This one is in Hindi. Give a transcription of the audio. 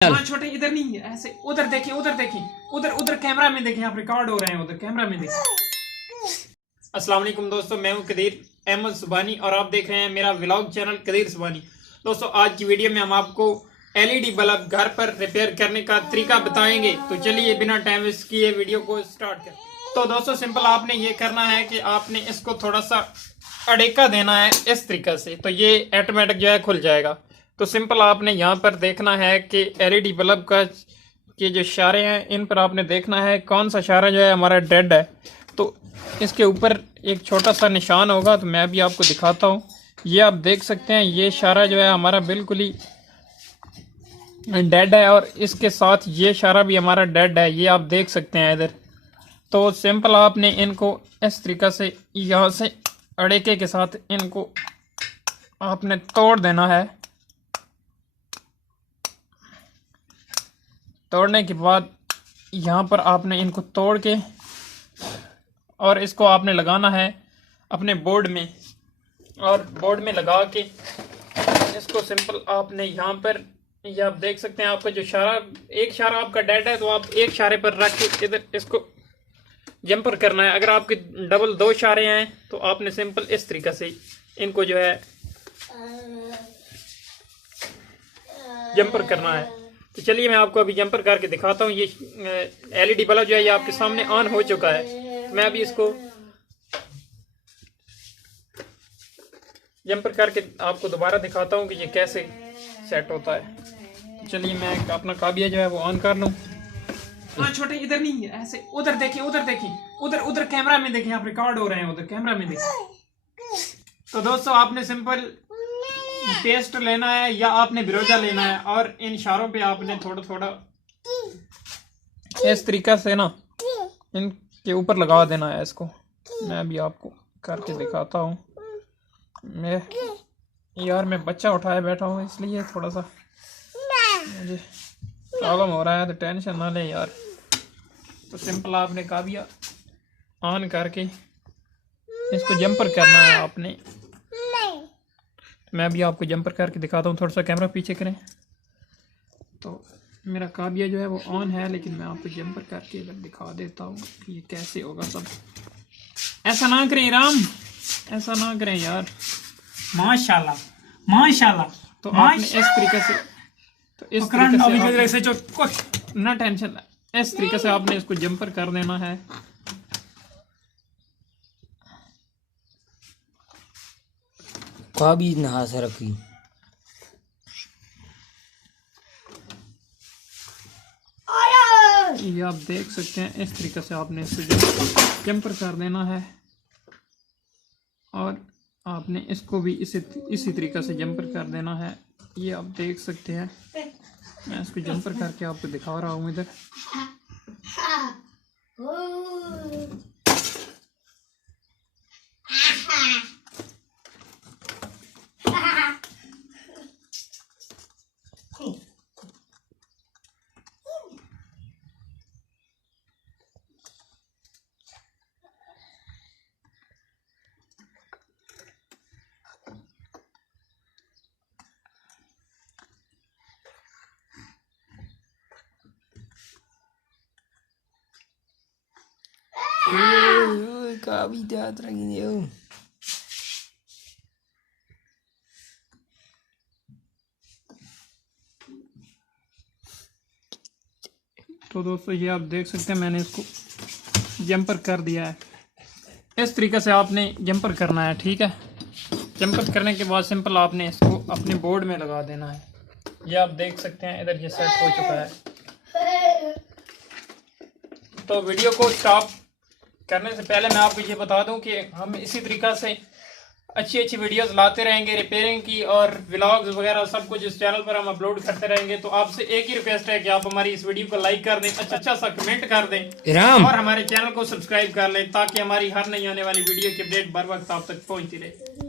हाँ छोटे इधर नहीं है, ऐसे उधर देखें, उधर देखें, उधर उधर कैमरा में देखें, आप रिकॉर्ड हो रहे हैं, उधर कैमरा में देखें। अस्सलाम वालेकुम दोस्तों, मैं हूं कदीर अहमद सुबानी और आप देख रहे हैं मेरा व्लॉग चैनल कदीर सुबानी। दोस्तों आज की वीडियो में हम आपको एलईडी बल्ब घर पर रिपेयर करने का तरीका बताएंगे। तो चलिए बिना टाइम वेस्ट किए वीडियो को स्टार्ट करें। तो दोस्तों सिंपल आपने ये करना है कि आपने इसको थोड़ा सा अड़ेका देना है इस तरीके से, तो ये ऑटोमेटिक जो है खुल जाएगा। तो सिंपल आपने यहाँ पर देखना है कि एलईडी बल्ब का के जो इशारे हैं इन पर आपने देखना है कौन सा इशारा जो है हमारा डेड है। तो इसके ऊपर एक छोटा सा निशान होगा, तो मैं भी आपको दिखाता हूँ। ये आप देख सकते हैं, ये इशारा जो है हमारा बिल्कुल ही डेड है और इसके साथ ये इशारा भी हमारा डेड है, ये आप देख सकते हैं इधर। तो सिंपल आपने इनको इस तरीक़ा से यहाँ से अड़ेके के साथ इनको आपने तोड़ देना है। तोड़ने के बाद यहाँ पर आपने इनको तोड़ के और इसको आपने लगाना है अपने बोर्ड में, और बोर्ड में लगा के इसको सिंपल आपने यहाँ पर ये आप देख सकते हैं। आपका जो इशारा एक इशारा आपका डेड है, तो आप एक इशारे पर रख के इधर इसको जंपर करना है। अगर आपके डबल दो इशारे हैं तो आपने सिंपल इस तरीके से इनको जो है जंपर करना है। तो चलिए मैं आपको अभी जंपर करके दिखाता हूँ। ये एलईडी बल्ब जो है ये आपके सामने ऑन हो चुका है। मैं अभी इसको जंपर करके आपको दोबारा दिखाता हूँ कि ये कैसे सेट होता है। तो चलिए मैं अपना काबिया जो है वो ऑन कर लूँ। हाँ छोटे इधर नहीं है, ऐसे उधर देखें, उधर देखें, उधर उधर कैमरा में देखें, आप रिकॉर्ड हो रहे हैं, उधर कैमरा में देखें। तो दोस्तों आपने सिंपल पेस्ट लेना है या आपने बिरोजा लेना है और इन इशारों पे आपने थोड़ा थोड़ा इस तरीका से ना इनके ऊपर लगा देना है इसको। मैं भी आपको करके दिखाता हूँ। मैं बच्चा उठाए बैठा हूँ, इसलिए थोड़ा सा मुझे प्रॉब्लम हो रहा है, तो टेंशन ना ले यार। तो सिंपल आपने काबिया ऑन करके इसको जंपर करना है आपने। मैं भी आपको जंपर करके दिखाता हूँ। थोड़ा सा कैमरा पीछे करें। तो मेरा काबिया जो है वो ऑन है, लेकिन मैं आपको जंपर करके इधर दिखा देता हूँ कि ये कैसे होगा सब। ऐसा ना करें राम, ऐसा ना करें यार। माशाल्लाह माशाल्लाह। तो आपने इस तरीके से, तो इस तरीके से जो ना टेंशन, इस तरीके से आपने इसको जंपर कर देना है। काबी नहा से रखी ये आप देख सकते हैं। इस तरीके से आपने इसको जंपर कर देना है और आपने इसको भी इसी तरीके से जंपर कर देना है। ये आप देख सकते हैं। मैं इसको जंपर करके आपको दिखा रहा हूँ इधर। काबी याद रखिए। तो दोस्तों ये आप देख सकते हैं, मैंने इसको जंपर कर दिया है। इस तरीके से आपने जंपर करना है, ठीक है। जंपर करने के बाद सिंपल आपने इसको अपने बोर्ड में लगा देना है। ये आप देख सकते हैं इधर ये सेट हो चुका है। तो वीडियो को स्टॉप करने से पहले मैं आपको ये बता दूं कि हम इसी तरीक़ा से अच्छी अच्छी वीडियोस लाते रहेंगे रिपेयरिंग की, और व्लॉग्स वगैरह सब कुछ इस चैनल पर हम अपलोड करते रहेंगे। तो आपसे एक ही रिक्वेस्ट है कि आप हमारी इस वीडियो को लाइक कर दें, अच्छा सा कमेंट कर दें और हमारे चैनल को सब्सक्राइब कर लें, ताकि हमारी हर नई आने वाली वीडियो की अपडेट बर वक्त आप तक पहुंचती रहे।